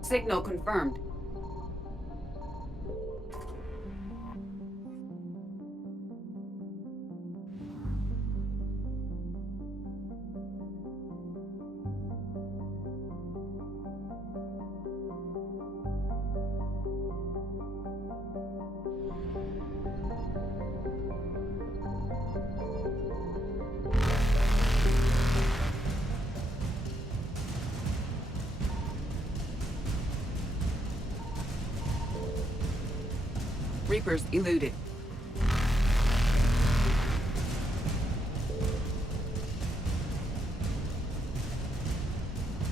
Signal confirmed. Reapers eluded.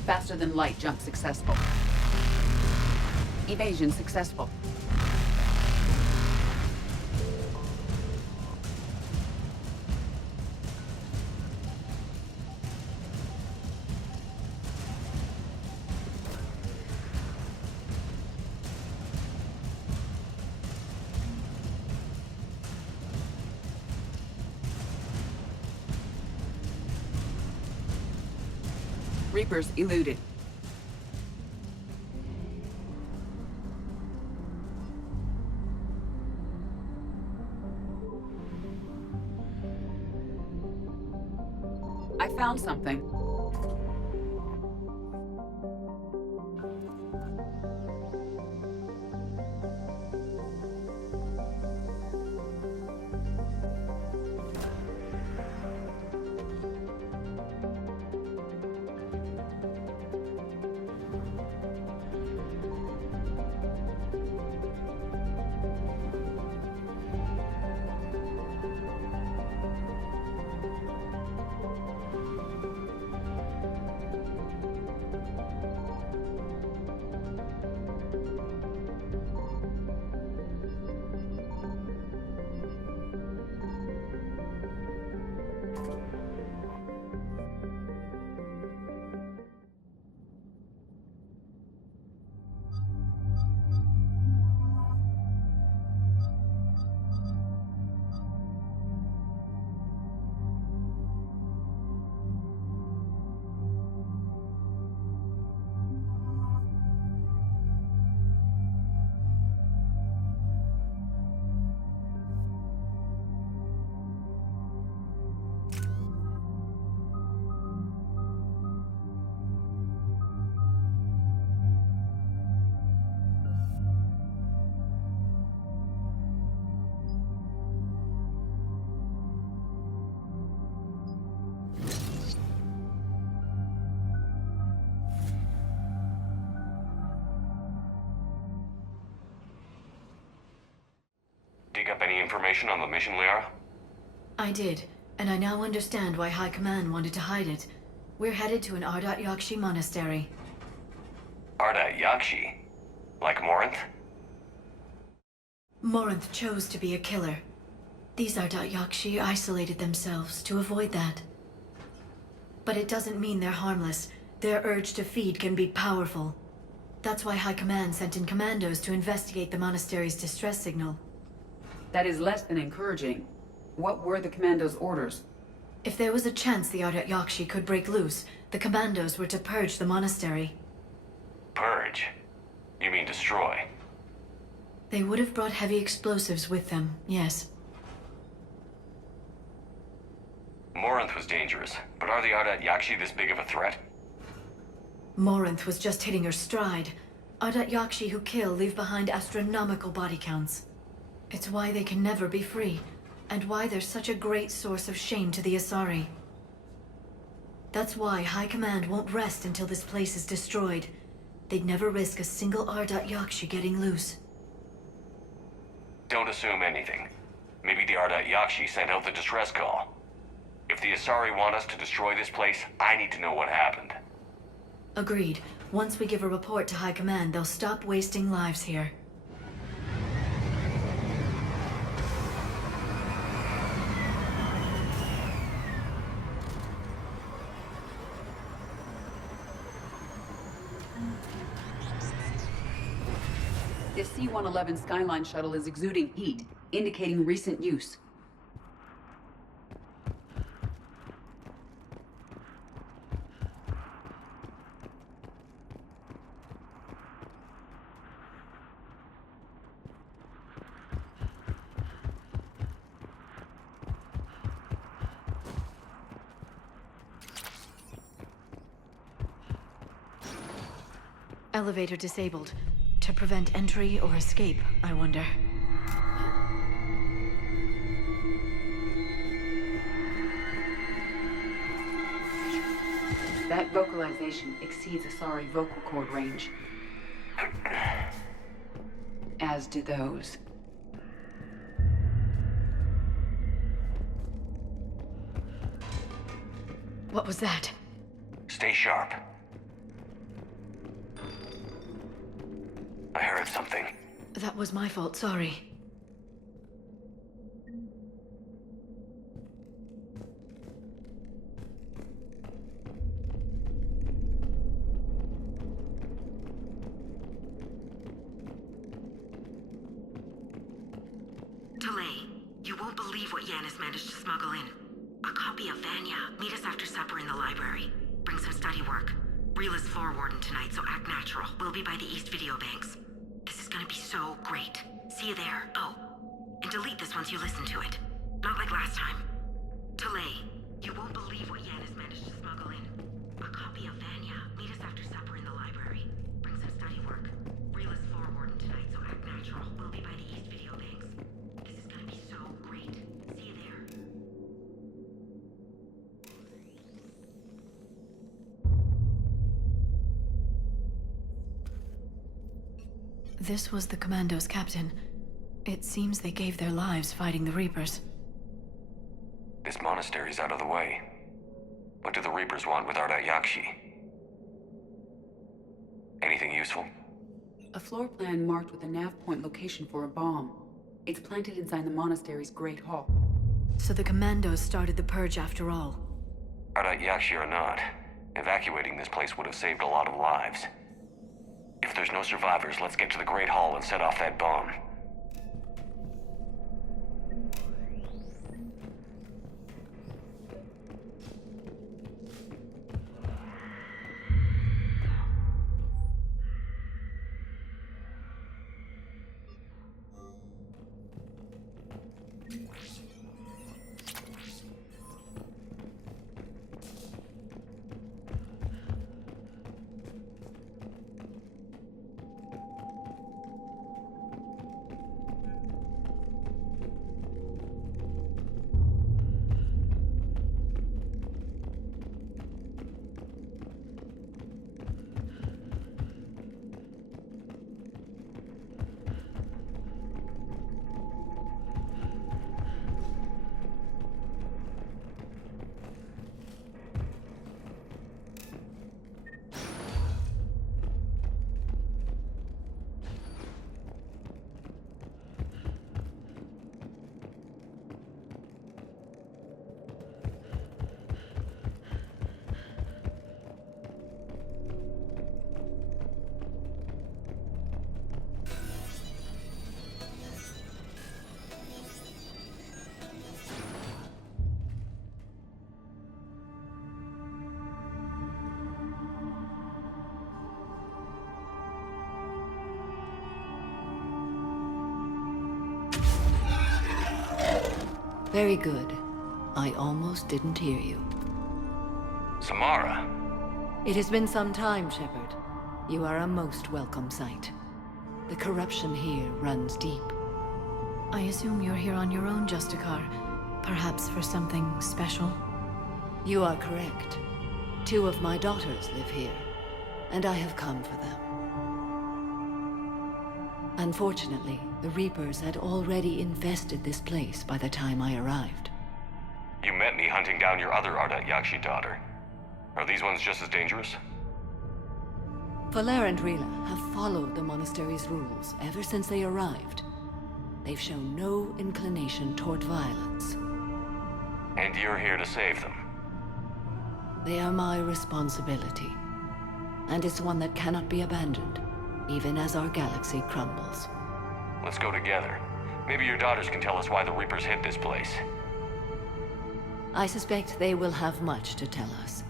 Faster than light jump successful. Evasion successful. Reapers eluded. I found something. Dig up any information on the mission, Liara? I did, and I now understand why High Command wanted to hide it. We're headed to an Ardat Yakshi monastery. Ardat Yakshi? Like Morinth? Morinth chose to be a killer. These Ardat Yakshi isolated themselves to avoid that. But it doesn't mean they're harmless. Their urge to feed can be powerful. That's why High Command sent in commandos to investigate the monastery's distress signal. That is less than encouraging. What were the commandos' orders? If there was a chance the Ardat Yakshi could break loose, the commandos were to purge the monastery. Purge? destroy. They would have brought heavy explosives with them, yes. Morinth was dangerous, but are the Ardat Yakshi this big of a threat? Morinth was just hitting her stride. Ardat Yakshi who kill leave behind astronomical body counts. It's why they can never be free, and why they're such a great source of shame to the Asari. That's why High Command won't rest until this place is destroyed. They'd never risk a single Ardat Yakshi getting loose. Don't assume anything. Maybe the Ardat Yakshi sent out the distress call. If the Asari want us to destroy this place, I need to know what happened. Agreed. Once we give a report to High Command, they'll stop wasting lives here. The C-111 Skyline shuttle is exuding heat, indicating recent use. Elevator disabled. To prevent entry or escape, I wonder. That vocalization exceeds Asari vocal cord range. As do those. What was that? Stay sharp. I heard something. That was my fault, sorry. Delay. You won't believe what Yan has managed to smuggle in. A copy of Vanya. Meet us after supper in the library. Bring some study work. Reel is floor warden tonight, so act natural. We'll be by the East Video Banks. This is gonna be so great. See you there. Oh, and delete this once you listen to it. Not like last time. Delay. You won't believe what Yan has managed to smuggle in. A copy of Vanya. Meet us after supper in the library. Bring some study work. Reel is floor warden tonight, so act natural. We'll be by the East Video Banks. This is gonna be so great. See you there. This was the Commando's captain. It seems they gave their lives fighting the Reapers. This monastery's out of the way. What do the Reapers want with Ardat Yakshi? Anything useful? A floor plan marked with a nav point location for a bomb. It's planted inside the monastery's Great Hall. So the Commandos started the purge after all. Ardat Yakshi or not, evacuating this place would have saved a lot of lives. If there's no survivors, let's get to the Great Hall and set off that bomb. Very good. I almost didn't hear you. Samara. It has been some time, Shepard. You are a most welcome sight. The corruption here runs deep. I assume you're here on your own, Justicar. Perhaps for something special? You are correct. 2 of my daughters live here, and I have come for them. Unfortunately, the Reapers had already infested this place by the time I arrived. You met me hunting down your other Ardat Yakshi daughter. Are these ones just as dangerous? Valer and Rila have followed the monastery's rules ever since they arrived. They've shown no inclination toward violence. And you're here to save them. They are my responsibility. And it's one that cannot be abandoned, even as our galaxy crumbles. Let's go together. Maybe your daughters can tell us why the Reapers hid this place. I suspect they will have much to tell us.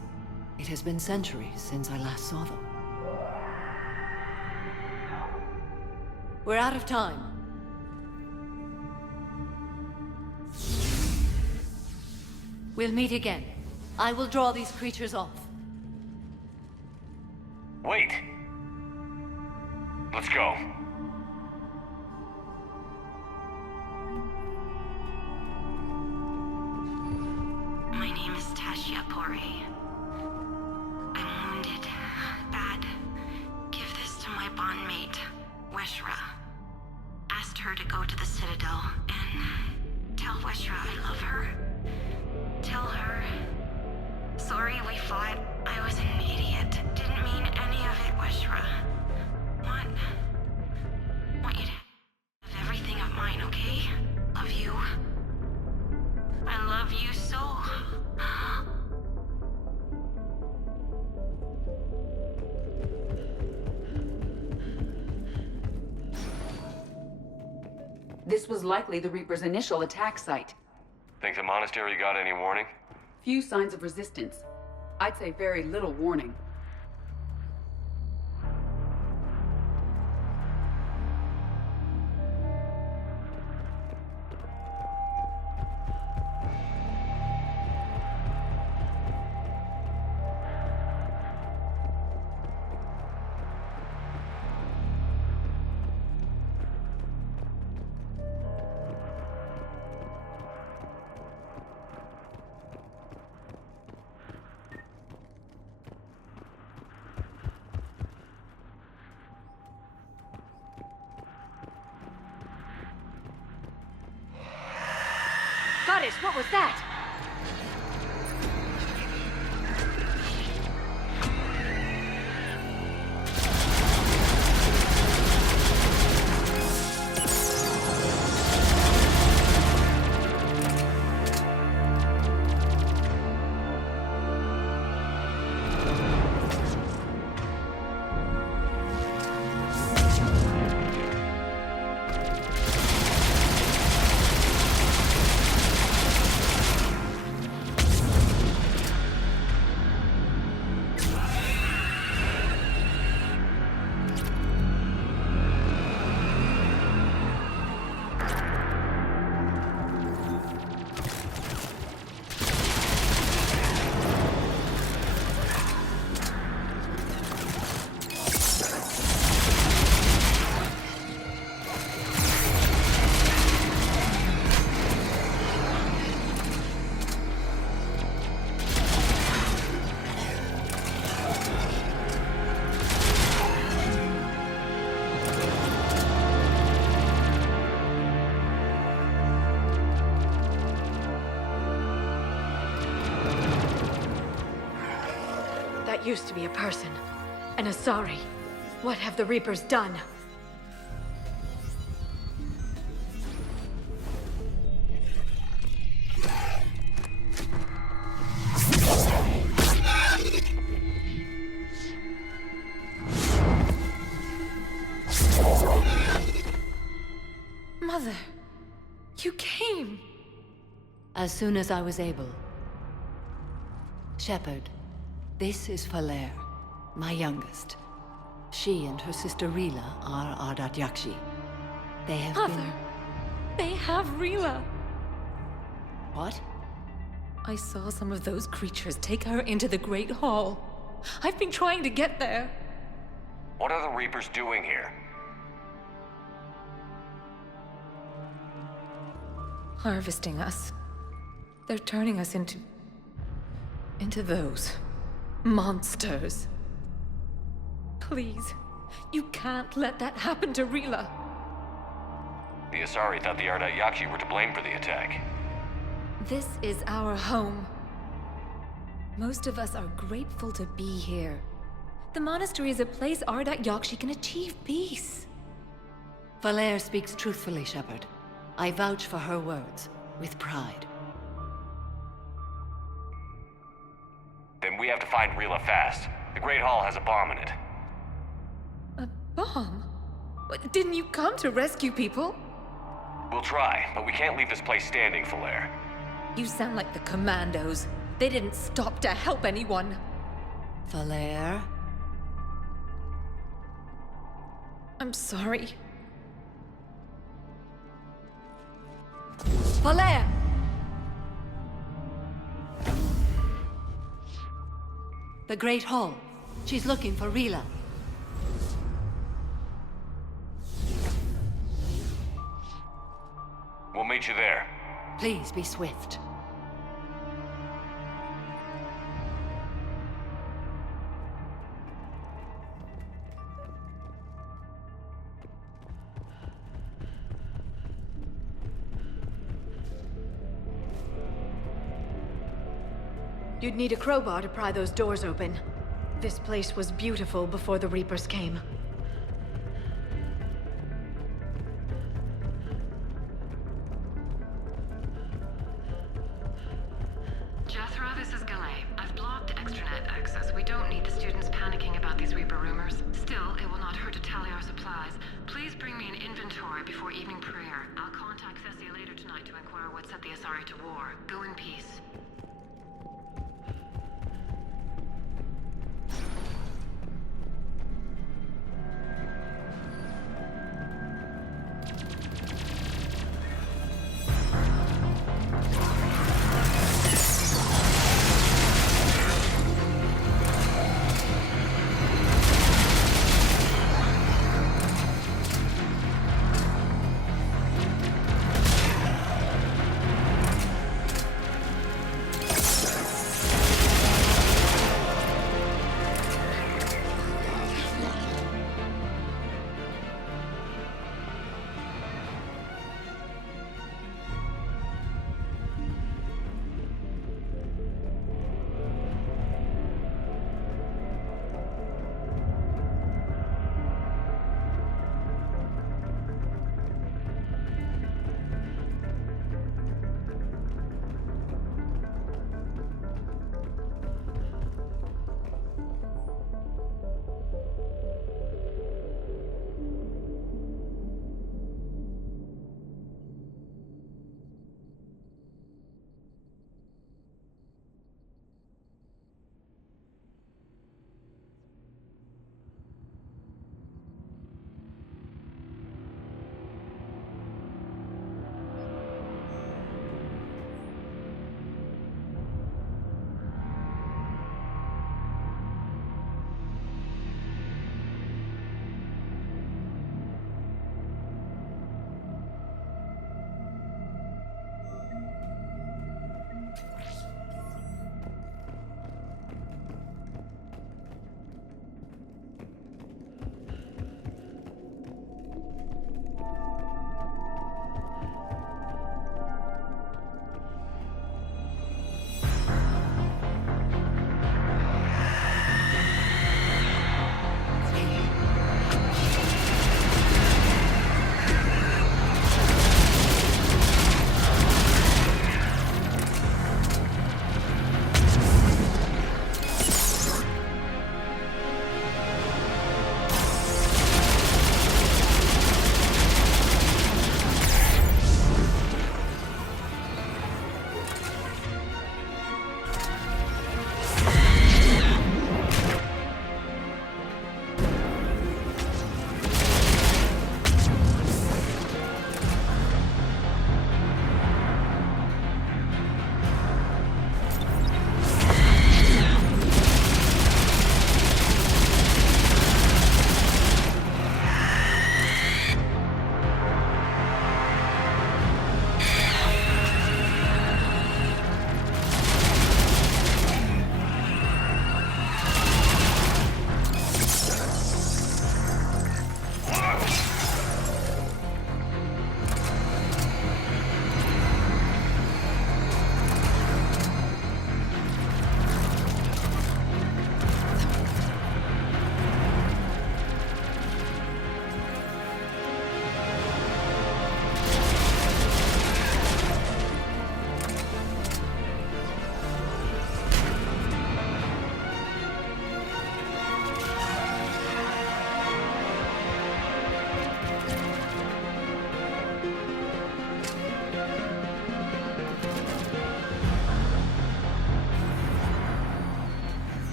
It has been centuries since I last saw them. We're out of time. We'll meet again. I will draw these creatures off. Wait! Let's go. My name is Tashia Pori. I'm wounded. Bad. Give this to my bondmate, Weshra. Asked her to go to the Citadel and tell Weshra I love her. Tell her. Sorry we fought. I was an idiot. Didn't mean any of it, Weshra. Want you to have everything of mine, okay? Love you. I love you so. This was likely the Reaper's initial attack site. Think the monastery got any warning? Few signs of resistance. I'd say very little warning. Goddess, what was that? Used to be a person. An Azari. What have the Reapers done? Mother, you came. As soon as I was able. Shepard. This is Valer, my youngest. She and her sister Rila are Ardat Yakshi. They have Mother, they have Rila. What? I saw some of those creatures take her into the Great Hall. I've been trying to get there. What are the Reapers doing here? Harvesting us. They're turning us into those monsters. Please, you can't let that happen to Rila. The Asari thought the Ardat Yakshi were to blame for the attack. This is our home. Most of us are grateful to be here. The monastery is a place Ardat Yakshi can achieve peace. Valere speaks truthfully, Shepard. I vouch for her words, with pride. Then we have to find Rila fast. The Great Hall has a bomb in it. A bomb? What, didn't you come to rescue people? We'll try, but we can't leave this place standing, Valere. You sound like the Commandos. They didn't stop to help anyone. Valere? I'm sorry. Valere! The Great Hall. She's looking for Rila. We'll meet you there. Please be swift. You'd need a crowbar to pry those doors open. This place was beautiful before the Reapers came. Jethro, this is Galay. I've blocked extranet access. We don't need the students panicking about these Reaper rumors. Still, it will not hurt to tally our supplies. Please bring me an inventory before evening prayer. I'll contact Cessia later tonight to inquire what set the Asari to war. Go in peace.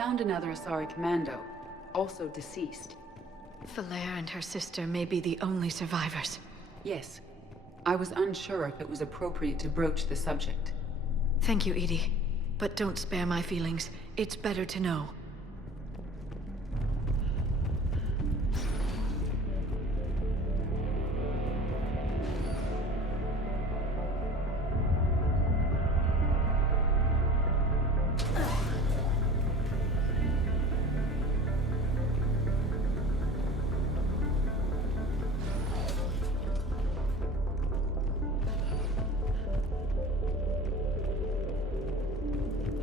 found another Asari commando, also deceased. Falaire and her sister may be the only survivors. Yes. I was unsure if it was appropriate to broach the subject. Thank you, Edie. But don't spare my feelings. It's better to know.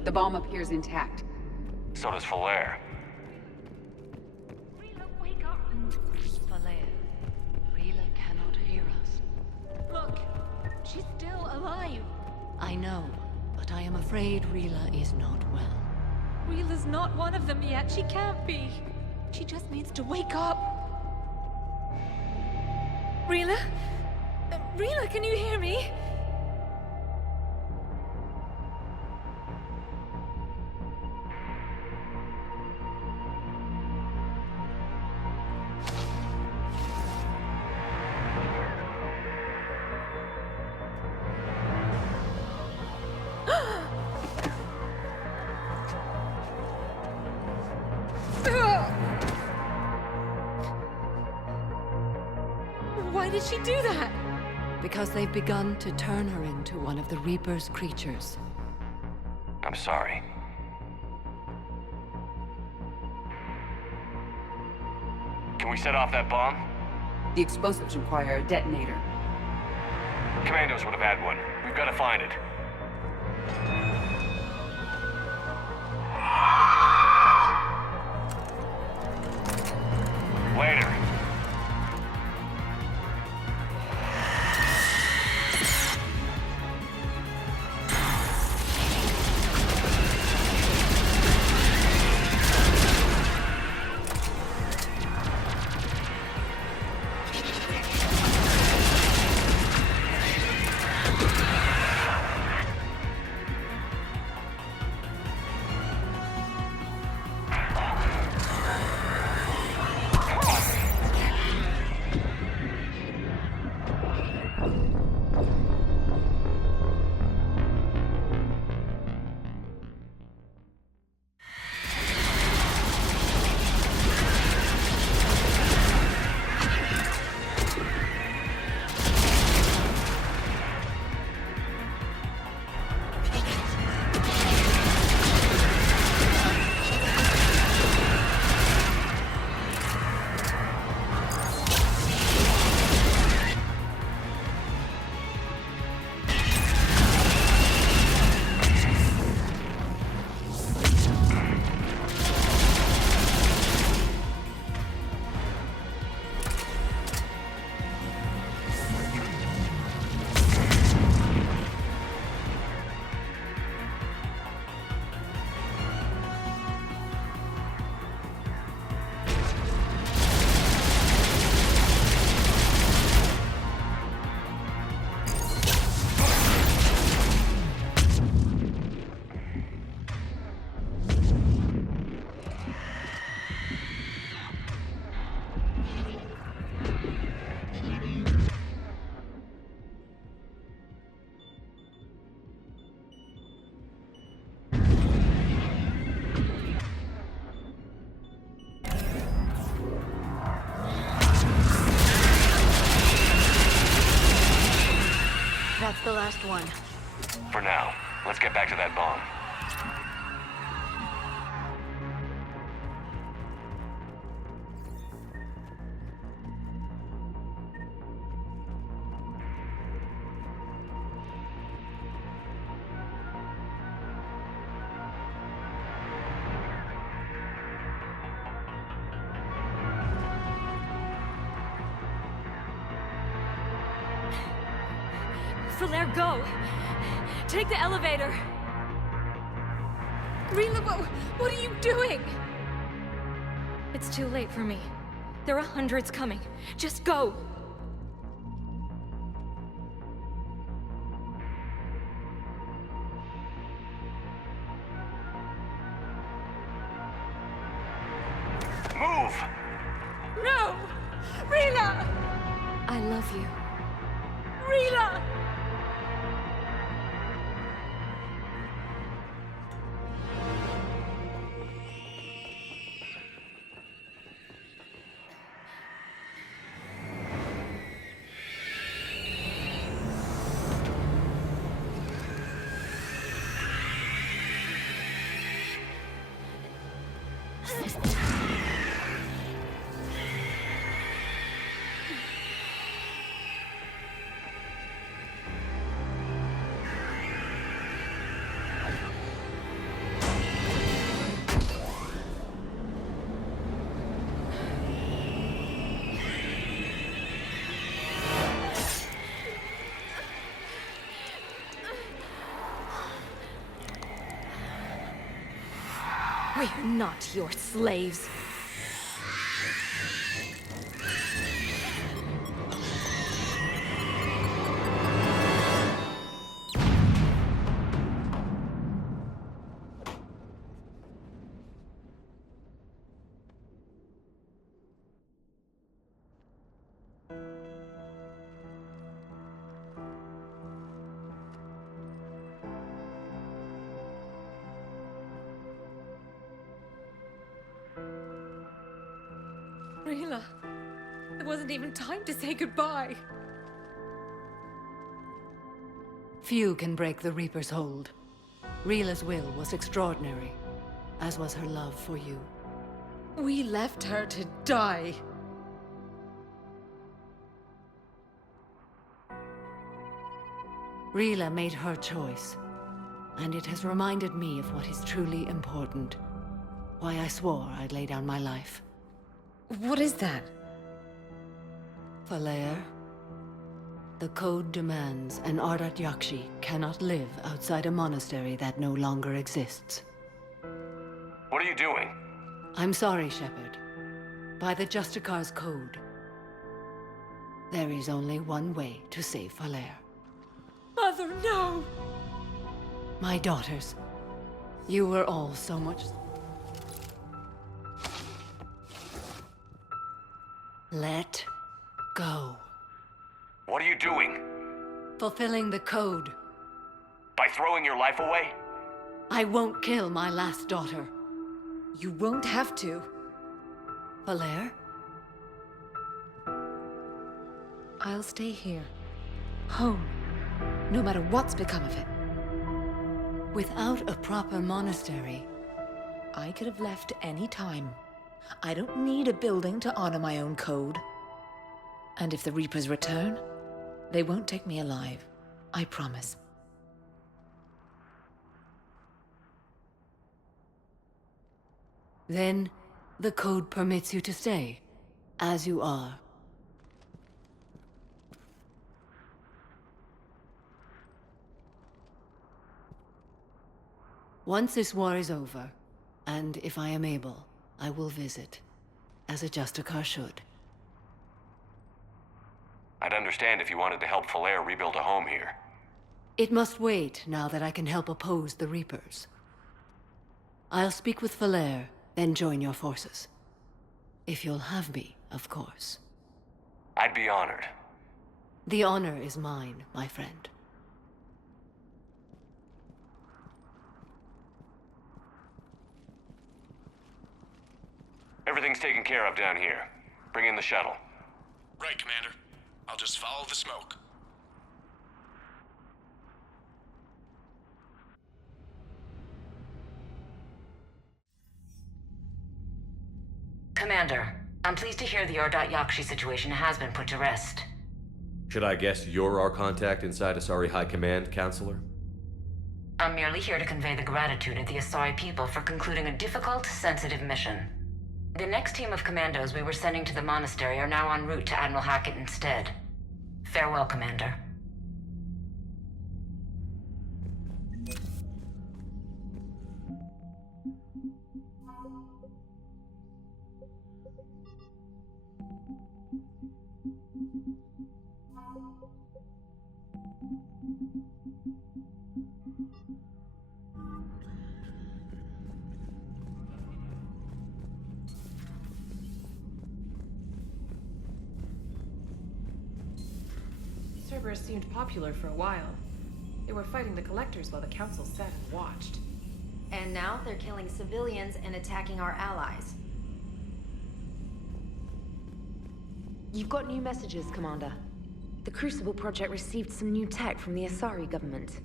The bomb appears intact. So does Falaire. Rila, wake up! Falaire, Rila cannot hear us. Look, she's still alive. I know, but I am afraid Rila is not well. Rila's not one of them yet. She can't be. She just needs to wake up. Rila? Rila, can you hear me? Why did she do that? Because they've begun to turn her into one of the Reaper's creatures. I'm sorry. Can we set off that bomb? The explosives require a detonator. Commandos would have had one. We've got to find it. Later. That's the last one. For now, let's get back to that bomb. Falaire, go! Take the elevator! Rila, what are you doing? It's too late for me. There are hundreds coming. Just go! love you. Rila! We're not your slaves. Rila, there wasn't even time to say goodbye. Few can break the Reaper's hold. Rila's will was extraordinary, as was her love for you. We left her to die. Rila made her choice, and it has reminded me of what is truly important. Why I swore I'd lay down my life. What is that? Falair, the code demands an Ardat Yakshi cannot live outside a monastery that no longer exists. What are you doing? I'm sorry, Shepard. By the Justicar's code, there is only one way to save Falair. Mother, no! My daughters, you were all so much... Let go. What are you doing? Fulfilling the code. By throwing your life away? I won't kill my last daughter. You won't have to. Falair? I'll stay here. Home. No matter what's become of it. Without a proper monastery, I could have left any time. I don't need a building to honor my own code. And if the Reapers return, they won't take me alive. I promise. then the code permits you to stay, as you are. Once this war is over, and if I am able, I will visit, as a Justicar should. I'd understand if you wanted to help Falair rebuild a home here. It must wait now that I can help oppose the Reapers. I'll speak with Falair, then join your forces. If you'll have me, of course. I'd be honored. The honor is mine, my friend. Everything's taken care of down here. Bring in the shuttle. Right, Commander. I'll just follow the smoke. Commander, I'm pleased to hear the Ardat Yakshi situation has been put to rest. Should I guess you're our contact inside Asari High Command, Counselor? I'm merely here to convey the gratitude of the Asari people for concluding a difficult, sensitive mission. The next team of commandos we were sending to the monastery are now en route to Admiral Hackett instead. Farewell, Commander. Reapers seemed popular for a while. They were fighting the Collectors while the Council sat and watched. And now they're killing civilians and attacking our allies. You've got new messages, Commander. The Crucible Project received some new tech from the AZARI government.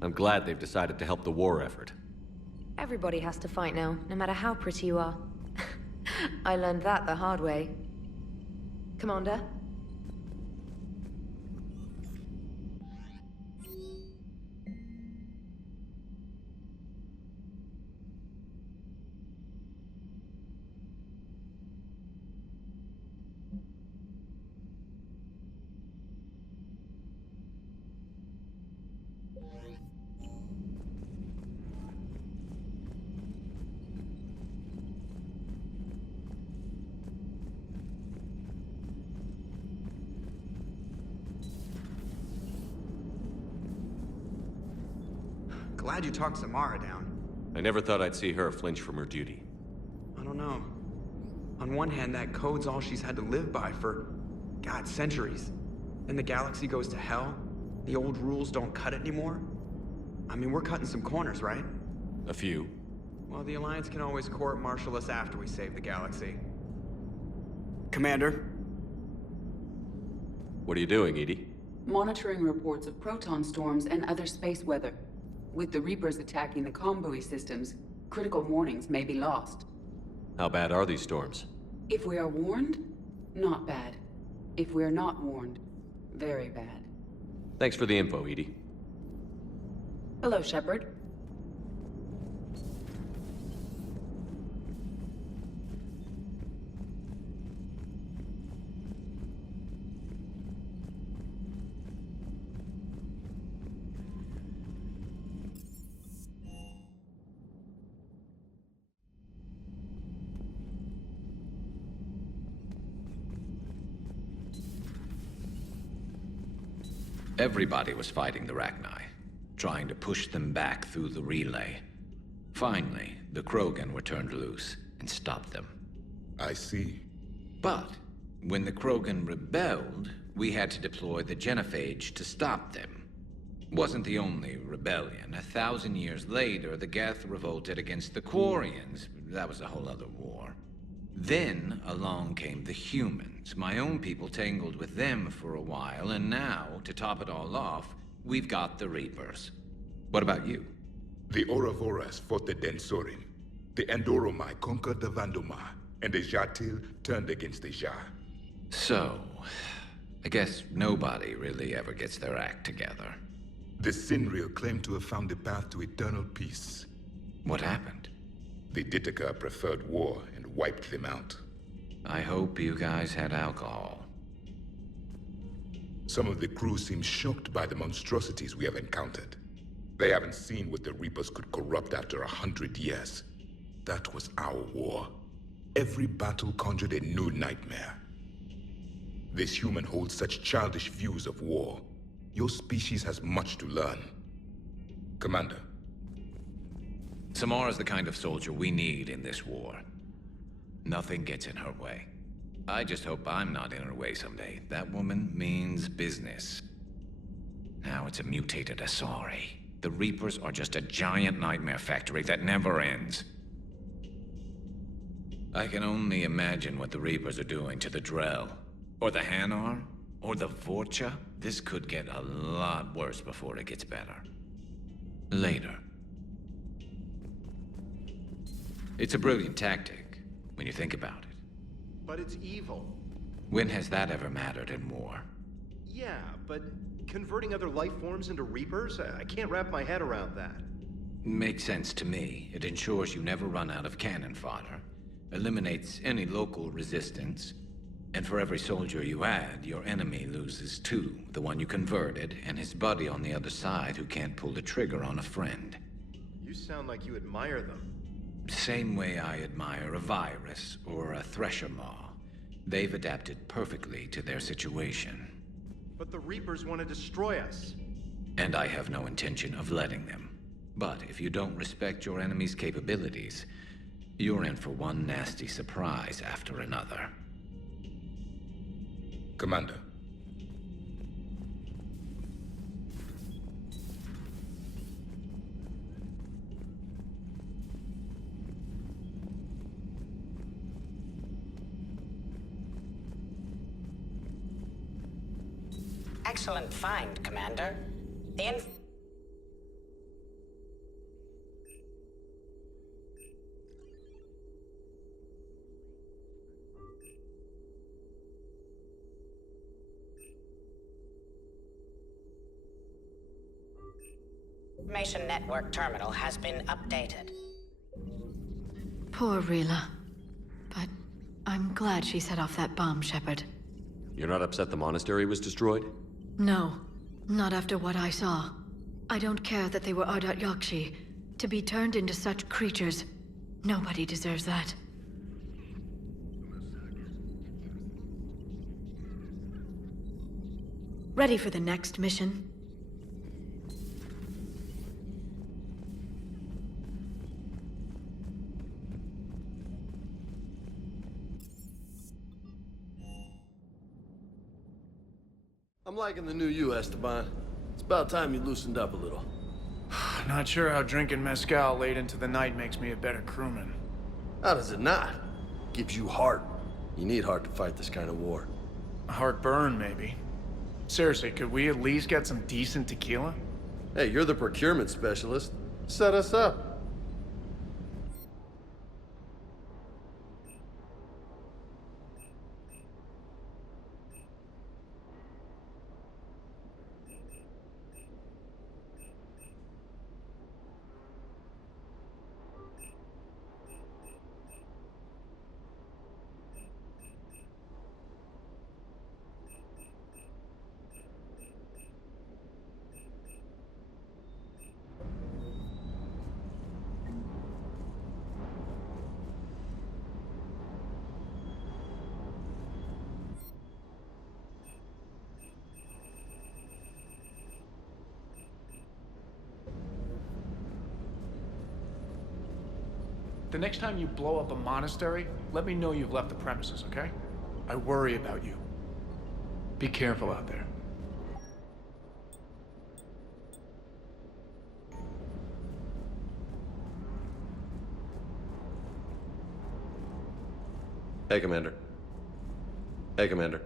I'm glad they've decided to help the war effort. Everybody has to fight now, no matter how pretty you are. I learned that the hard way. Commander? Glad you talked Samara down. I never thought I'd see her flinch from her duty. I don't know. On one hand, that code's all she's had to live by for, God, centuries. Then the galaxy goes to hell. The old rules don't cut it anymore. I mean, we're cutting some corners, right? A few. Well, the Alliance can always court-martial us after we save the galaxy. Commander? What are you doing, Edie? Monitoring reports of proton storms and other space weather. With the Reapers attacking the comm buoy systems, critical warnings may be lost. How bad are these storms? If we are warned, not bad. If we are not warned, very bad. Thanks for the info, Edie. Hello, Shepard. Everybody was fighting the Rachni, trying to push them back through the relay. Finally, the Krogan were turned loose and stopped them. I see. But when the Krogan rebelled, we had to deploy the Genophage to stop them. Wasn't the only rebellion. 1,000 years later, the Geth revolted against the Quarians. That was a whole other war. Then along came the humans. My own people tangled with them for a while, and now, to top it all off, we've got the Reapers. What about you? The Ouroboros fought the Densorin. The Andoromai conquered the Vandomar, and the Jatil turned against the Jah. So, I guess nobody really ever gets their act together. The Sinreal claimed to have found the path to eternal peace. What happened? The Ditaka preferred war and wiped them out. I hope you guys had alcohol. Some of the crew seem shocked by the monstrosities we have encountered. They haven't seen what the Reapers could corrupt after 100 years. That was our war. Every battle conjured a new nightmare. This human holds such childish views of war. Your species has much to learn. Commander. Samara's the kind of soldier we need in this war. Nothing gets in her way. I just hope I'm not in her way someday. That woman means business. Now it's a mutated Asari. The Reapers are just a giant nightmare factory that never ends. I can only imagine what the Reapers are doing to the Drell. Or the Hanar. Or the Vorcha. This could get a lot worse before it gets better. Later. It's a brilliant tactic, when you think about it. But it's evil. When has that ever mattered in war? Yeah, but converting other life forms into Reapers? I can't wrap my head around that. Makes sense to me. It ensures you never run out of cannon fodder, eliminates any local resistance, and for every soldier you add, your enemy loses two. The one you converted, and his buddy on the other side who can't pull the trigger on a friend. You sound like you admire them. Same way I admire a virus or a thresher maw. They've adapted perfectly to their situation. But the Reapers want to destroy us. And I have no intention of letting them. But if you don't respect your enemy's capabilities, you're in for one nasty surprise after another. Commander. Excellent find, Commander. The information network terminal has been updated. Poor Rila. But I'm glad she set off that bomb, Shepard. You're not upset the monastery was destroyed? No, not after what I saw. I don't care that they were Ardat Yakshi. To be turned into such creatures, nobody deserves that. Ready for the next mission? I'm liking the new you, Esteban. It's about time you loosened up a little. Not sure how drinking mezcal late into the night makes me a better crewman. How does it not? Gives you heart. You need heart to fight this kind of war. Heartburn, maybe. Seriously, could we at least get some decent tequila? Hey, you're the procurement specialist. Set us up. The next time you blow up a monastery, let me know you've left the premises, okay? I worry about you. Be careful out there. Hey, Commander. Hey, Commander.